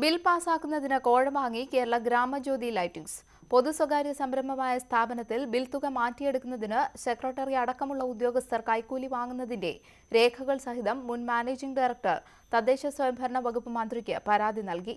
Bill പാസാക്കുന്നതിന് കോഴ വാങ്ങി Kerala Gramjyoti lightings. പൊതു സ്വകാര്യ സംരംഭമായ സ്ഥാപനത്തിൽ ബിൽ തുക മാറ്റിയെടുക്കുന്നതിന് സെക്രട്ടറി അടക്കമുള്ള ഉദ്യോഗസ്ഥർ കൈക്കൂലി വാങ്ങുന്നതിന്റെ രേഖകൾ സഹിതം മുൻ മാനേജിംഗ് ഡയറക്ടർ തദ്ദേശ സ്വയംഭരണ വകുപ്പ് മന്ത്രിക്ക് പരാതി നൽകി.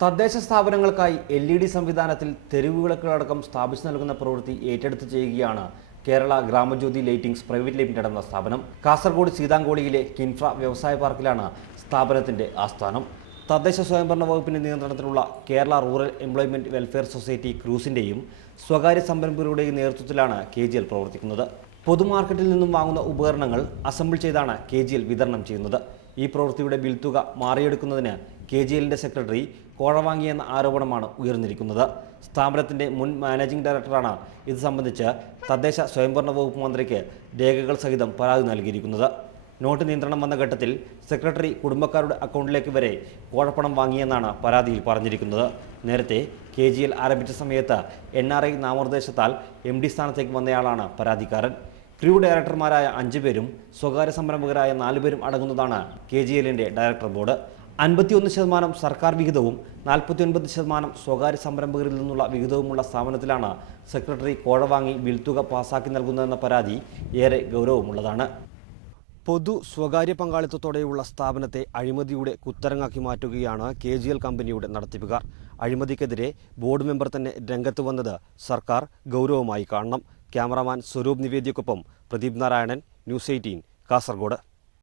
തദ്ദേശ സ്ഥാപനങ്ങൾക്കായി LED സംവിധാനത്തിൽ തെരുവുവിളക്കുകളടക്കം സ്ഥാപിച്ചു നൽകുന്ന പ്രവൃത്തി ഏറ്റെടുത്ത് ചെയ്യുകയാണ് Kerala Gramjyoti lightings private limited എന്ന സ്ഥാപനം. കാസർഗോഡ് സീതാങ്കോളിയിലെ കിൻഫ്ര വ്യവസായ പാർക്കിലാണ് സ്ഥാപനത്തിന്റെ ആസ്ഥാനം. തദ്ദേശ സ്വയംഭരണ വകുപ്പിന്റെ നിയന്ത്രണത്തിലുള്ള Kerala rural employment welfare society ക്രൂസിന്റെയും സ്വകാര്യ സംരംഭകരുടെയും നേതൃത്വത്തിലാണ് KGL പ്രവർത്തിക്കുന്നത്. പൊതുമാർക്കറ്റിൽ നിന്നും വാങ്ങുന്ന ഉപകരണങ്ങൾ അസംബിൾ ചെയ്താണ് KGL വിതരണം ചെയ്യുന്നത്. ഈ പ്രവൃത്തിയുടെ ബിൽ തുക മാറിയെടുക്കുന്നതിന് KGLന്റെ സെക്രട്ടറി കോഴ വാങ്ങിയെന്ന ആരോപണമാണ് ഉയർന്നിരിക്കുന്നത്. സ്ഥാപനത്തിന്റെ മുൻ മാനേജിംഗ് ഡയറക്ടറാണ് ഇത് സംബന്ധിച്ച് തദ്ദേശ സ്വയംഭരണ വകുപ്പ് മന്ത്രിക്ക് രേഖകൾ സഹിതം പരാതി നൽകിയിരിക്കുന്നത്. നോട്ട് നിയന്ത്രണം വന്ന ഘട്ടത്തിൽ സെക്രട്ടറി കുടുംബക്കാരുടെ അക്കൗണ്ടിലേക്ക് വരെ കോഴപ്പണം വാങ്ങിയെന്നാണ് പരാതിയിൽ പറഞ്ഞിരിക്കുന്നത്. നേരത്തെ KGL ആരംഭിച്ച സമയത്ത് NRI നാമനിർദ്ദേശത്താൽ MD സ്ഥാനത്തേക്ക് വന്നയാളാണ് പരാതിക്കാരൻ. ക്രൂ ഡയറക്ടർമാരായ 5 പേരും സ്വകാര്യ സംരംഭകരായ 4 പേരും അടങ്ങുന്നതാണ് KGLന്റെ ഡയറക്ടർ ബോർഡ്. 51% സർക്കാർ വിഹിതവും 49% സ്വകാര്യ സംരംഭകരിൽ നിന്നുള്ള വിഹിതവുമുള്ള സ്ഥാപനത്തിലാണ് സെക്രട്ടറി കോഴ വാങ്ങി ബിൽ തുക പാസാക്കി നൽകുന്നതെന്ന പരാതി ഏറെ ഗൗരവമുള്ളതാണ്. പൊതു സ്വകാര്യ പങ്കാളിത്തത്തോടെയുള്ള സ്ഥാപനത്തെ അഴിമതിയുടെ കുത്തരങ്ങാക്കി മാറ്റുകയാണ് KGL കമ്പനിയുടെ നടത്തിപ്പുകാർ. അഴിമതിക്കെതിരെ ബോർഡ് മെമ്പർ തന്നെ രംഗത്ത് വന്നത് സർക്കാർ ഗൗരവമായി കാണണം. ക്യാമറാമാൻ സ്വരൂപ് നിവേദ്യക്കൊപ്പം പ്രദീപ് നാരായണൻ, News 18, കാസർഗോഡ്.